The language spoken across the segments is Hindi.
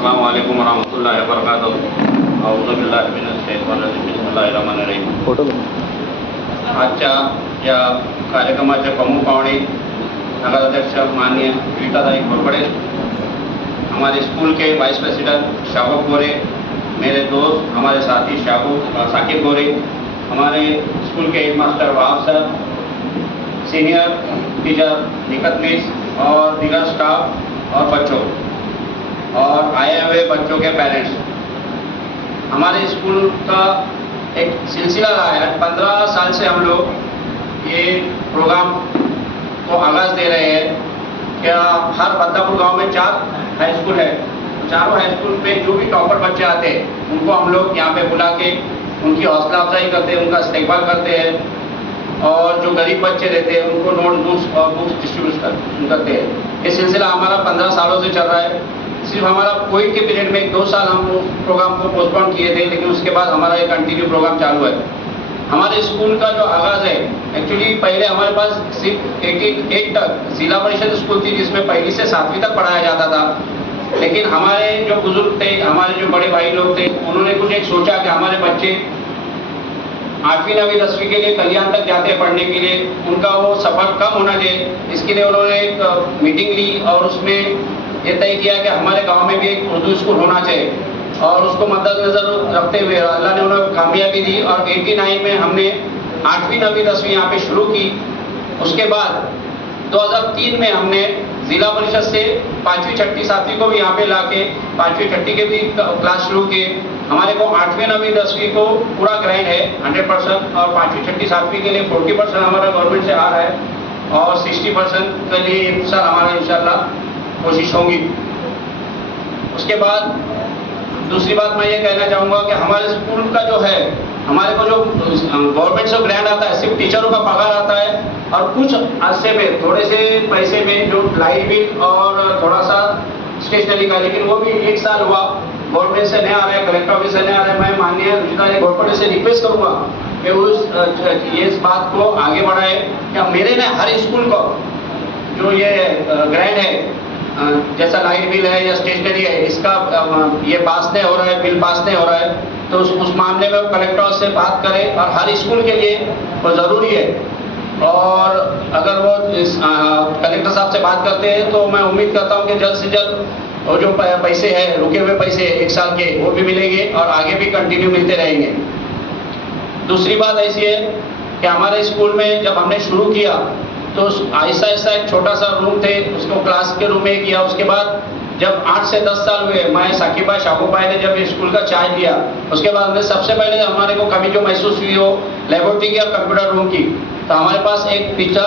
अस्सलामु अलैकुम वरहमतुल्लाहि वबरकातुहू। औज़ु बिल्लाहि मिनश शैतानिर रजीम। बिस्मिल्लाहिर रहमानिर रहीम। आजच्या या कार्यक्रमाचे प्रमुख पाहुणे नगराध्यक्ष माननीय विकासदाई घोरपड़े, हमारे स्कूल के वाइस प्रेसिडेंट शाहबूब गोरे, मेरे दोस्त हमारे साथी साकिब गोरे, हमारे स्कूल के headmaster Wahab sir, senior teacher Nikhat miss और दीगर स्टाफ और बच्चों और आए हुए बच्चों के पेरेंट्स। हमारे स्कूल का एक सिलसिला रहा है। 15 साल से हम लोग ये प्रोग्राम को आगाज़ दे रहे हैं। क्या हर बद्दापुर गांव में 4 हाई स्कूल है। चारों हाई स्कूल में जो भी टॉपर बच्चे आते हैं उनको हम लोग यहाँ पे बुला के उनकी हौसला अफजाई करते हैं, उनका इस्तेकबाल करते हैं और जो गरीब बच्चे रहते हैं उनको नोटबुक्स और बुक्स डिस्ट्रीब्यूट करते हैं। ये सिलसिला हमारा 15 सालों से चल रहा है। सिर्फ हमारा कोविड के पीरियड में 2 साल हम उस प्रोग्राम को पोस्टपोन किए थे, लेकिन उसके बाद हमारा ये कंटिन्यू प्रोग्राम चालू है। हमारे स्कूल का जो आगाज़ है, एक्चुअली पहले हमारे पास सिर्फ 18 तक जिला परिषद स्कूल थी जिसमें 1 से 7वीं तक पढ़ाया जाता था। लेकिन हमारे जो बुजुर्ग थे, हमारे जो बड़े भाई लोग थे, उन्होंने कुछ एक सोचा कि हमारे बच्चे 8वीं 9वीं 10वीं के लिए कल्याण तक जाते हैं पढ़ने के लिए, उनका वो सफ़र कम होना चाहिए। इसके लिए उन्होंने एक मीटिंग ली और उसमें ये तय किया कि हमारे गांव में भी एक उर्दू स्कूल होना चाहिए और उसको मद्देनजर रखते हुए अल्लाह ने उन्हें कामयाबी दी और 89 में हमने 8वीं 9वीं 10वीं यहाँ पे शुरू की। उसके बाद 2003 में हमने जिला परिषद से 5वीं 6वीं 7वीं को भी यहाँ पे ला के 5वीं 6वीं के भी क्लास शुरू किए। हमारे को 8वीं 9वीं 10वीं को पूरा ग्रैंड है 100% और 5वीं 6वीं 7वीं के लिए 40% हमारा गवर्नमेंट से आ रहा है और 60% के लिए इस साल हमारा इंशाल्लाह कोशिश होगी। उसके बाद दूसरी बात मैं ये कहना चाहूँगा कि हमारे स्कूल का जो है, हमारे को जो गवर्नमेंट से ग्रांट आता है, सिर्फ टीचरों का पगार आता है और कुछ अरसे में थोड़े से पैसे में जो लाइट बिल और थोड़ा सा स्टेशनरी का, लेकिन वो भी 1 साल हुआ गवर्नमेंट से नहीं आ रहा है, कलेक्टर ऑफिस से नहीं आ रहा है। मैं माननीय विकासदाई घोरपड़े से रिक्वेस्ट करूँगा कि इस बात को आगे बढ़ाए। क्या मेरे ने हर स्कूल को जो ये ग्रांट है, जैसा लाइट बिल है या स्टेशनरी है, इसका ये पास नहीं हो रहा है, बिल पास नहीं हो रहा है, तो उस मामले में वो कलेक्टर से बात करें और हर स्कूल के लिए वो ज़रूरी है। और अगर वो कलेक्टर साहब से बात करते हैं तो मैं उम्मीद करता हूँ कि जल्द से जल्द वो जो पैसे हैं, रुके हुए पैसे 1 साल के, वो भी मिलेंगे और आगे भी कंटिन्यू मिलते रहेंगे। दूसरी बात ऐसी है कि हमारे स्कूल में जब हमने शुरू किया तो आहिस्ता आहिस्ता एक छोटा सा रूम थे, उसको क्लास के रूम में किया। उसके बाद जब 8 से 10 साल हुए, मैं साकिब भाई शाहबूब भाई ने जब ये स्कूल का चार्ज लिया, उसके बाद हमने सबसे पहले हमारे को कमी जो महसूस हुई हो लेबोरेटरी की और कंप्यूटर रूम की। तो हमारे पास एक पिछला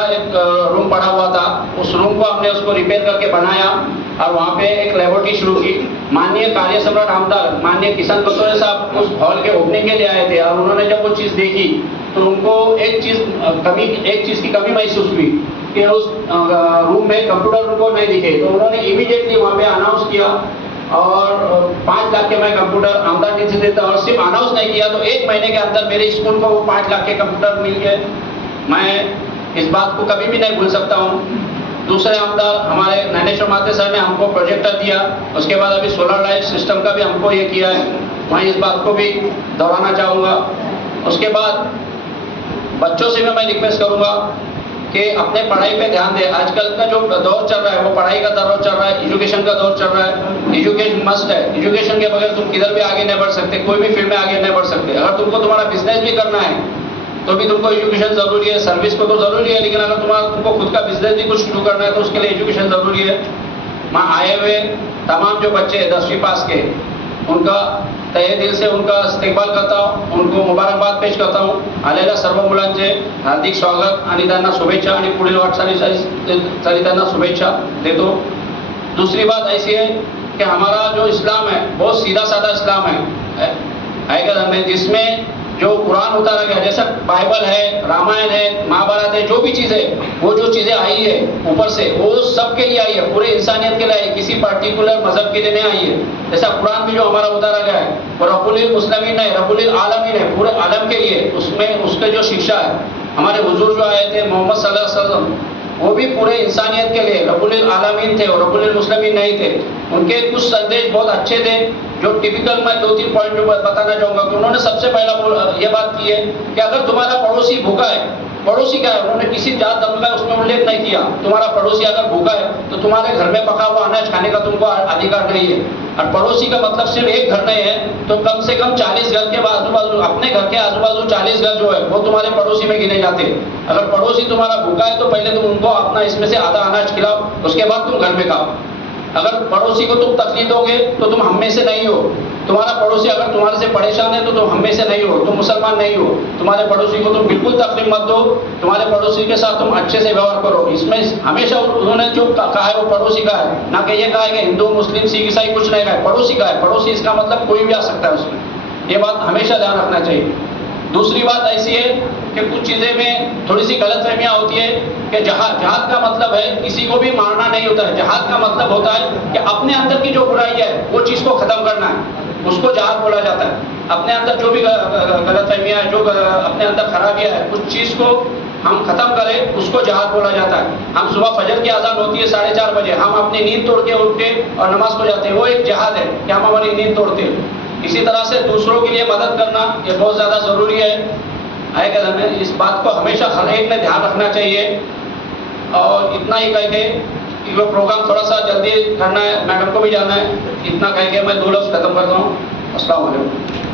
रूम पड़ा हुआ था, उस रूम को हमने उसको रिपेयर करके बनाया और वहाँ पे एक लेबोरेटरी शुरू की। माननीय कार्य सम्राट आमदार माननीय किशन कटोरे साहब उस हॉल के ओपनिंग के लिए आए थे और उन्होंने जब वो चीज़ देखी तो उनको एक चीज़ की कमी महसूस हुई कि उस रूम में कंप्यूटर उनको नहीं दिखे। तो उन्होंने इमीडिएटली वहाँ पे अनाउंस किया और 5 लाख के मैं कंप्यूटर आमदार जी से देता, और सिर्फ अनाउंस नहीं किया तो 1 महीने के अंदर मेरे स्कूल को वो 5 लाख के कंप्यूटर मिल गए। मैं इस बात को कभी भी नहीं भूल सकता हूँ। दूसरे आमदार हमारे नैनेश्वर माते सर ने हमको प्रोजेक्टर दिया, उसके बाद अभी सोलर लाइट सिस्टम का भी हमको ये किया है, मैं इस बात को भी दोहराना चाहूँगा। उसके बाद बच्चों से भी मैं रिक्वेस्ट करूँगा कि अपने पढ़ाई पे ध्यान दें। आजकल का जो दौर चल रहा है वो पढ़ाई का दौर चल रहा है, एजुकेशन का दौर चल रहा है। एजुकेशन मस्ट है, एजुकेशन के बगैर तुम किधर भी आगे नहीं बढ़ सकते, कोई भी फील्ड में आगे नहीं बढ़ सकते। अगर तुमको तुम्हारा बिजनेस भी करना है तो भी तुमको एजुकेशन ज़रूरी है, सर्विस को तो ज़रूरी है, लेकिन अगर तुमको खुद का बिजनेस भी कुछ शुरू करना है तो उसके लिए एजुकेशन ज़रूरी है। मैं आए हुए तमाम जो बच्चे 10वीं पास के, उनका तहे दिल से उनका इस्तेकबाल करता हूँ, उनको मुबारकबाद पेश करता हूँ। आलेल्या सर्व मुलांचे हार्दिक स्वागत आणि त्यांना शुभेच्छा आणि पुढील वाटचालीसाठी त्यांना शुभेच्छा देतो। दूसरी बात ऐसी है कि हमारा जो इस्लाम है बहुत सीधा साधा इस्लाम है का धर्म है, जिसमें जो कुरान उतारा गया, जैसा बाइबल है, रामायण है, महाभारत है, जो भी चीज़ है, वो जो चीज़ें आई है ऊपर से वो सबके लिए आई है, पूरे इंसानियत के लिए आई है, किसी पर्टिकुलर मजहब के लिए नहीं आई है। जैसा कुरान भी जो हमारा उतारा गया है वो रब्बुल मुस्लिमीन है, रब्बुल आलमीन है, पूरे आलम के लिए, उसमें उसके जो शिक्षा है, हमारे हुजूर जो आए थे मोहम्मद सल्लल्लाहु अलैहि वसल्लम, वो भी पूरे इंसानियत के लिए रब्बुल आलमीन थे और रब्बुल मुस्लिमीन नहीं थे। उनके कुछ संदेश बहुत अच्छे थे, जो टिपिकल मैं 2-3 पॉइंट बताना चाहूँगा कि उन्होंने सबसे पहला ये बात की है कि अगर तुम्हारा पड़ोसी भूखा है, पड़ोसी क्या है, उन्होंने किसी जात धर्म का उसमें उल्लेख नहीं किया, तुम्हारा पड़ोसी अगर भूखा है तो तुम्हारे घर में पका हुआ अनाज खाने का तुमको अधिकार नहीं है। और पड़ोसी का मतलब सिर्फ एक घर नहीं है, तो कम से कम 40 घर के आजू बाजू, अपने घर के आजू बाजू 40 घर जो है वो तुम्हारे पड़ोसी में गिने जाते हैं। अगर पड़ोसी तुम्हारा भूखा है तो पहले तुम उनको अपना इसमें से आधा अनाज खिलाओ, उसके बाद तुम घर में खाओ। अगर पड़ोसी को तुम तकलीफ दोगे तो तुम हम में से नहीं हो। तुम्हारा पड़ोसी अगर तुम्हारे से परेशान है तो तुम हम में से नहीं हो, तुम मुसलमान नहीं हो। तुम्हारे पड़ोसी को तुम बिल्कुल तकलीफ मत दो, तुम्हारे पड़ोसी के साथ तुम अच्छे से व्यवहार करो। इसमें हमेशा उन्होंने जो कहा है वो पड़ोसी का है, ना कि ये कहा है कि हिंदू मुस्लिम सिख ईसाई कुछ नहीं कहा है, पड़ोसी का है। पड़ोसी इसका मतलब कोई भी आ सकता है उसमें, ये बात हमेशा ध्यान रखना चाहिए। दूसरी बात ऐसी है कि कुछ चीज़ें में थोड़ी सी गलतफहमियां होती है कि जहाद का मतलब है किसी को भी मारना नहीं होता है। जहाद का मतलब होता है कि अपने अंदर की जो बुराई है वो चीज़ को ख़त्म करना है, उसको जहाद बोला जाता है। अपने अंदर जो भी गलतफहमियां है, जो अपने अंदर खराबियां है, उस चीज़ को हम ख़त्म करें, उसको जहाद बोला जाता है। हम सुबह फजर की अजान होती है 4:30 बजे, हम अपनी नींद तोड़ के उठ के और नमाज को जाते हैं, वो एक जहाद है कि हम हमारी नींद तोड़ते हैं। इसी तरह से दूसरों के लिए मदद करना ये बहुत ज़्यादा ज़रूरी है। आएगा हमें इस बात को हमेशा हर एक ने ध्यान रखना चाहिए। और इतना ही कह के कि वो प्रोग्राम थोड़ा सा जल्दी करना है, मैडम को भी जाना है, इतना कह के मैं 2 लफ्ज़ खत्म करता हूँ। अस्सलाम वालेकुम।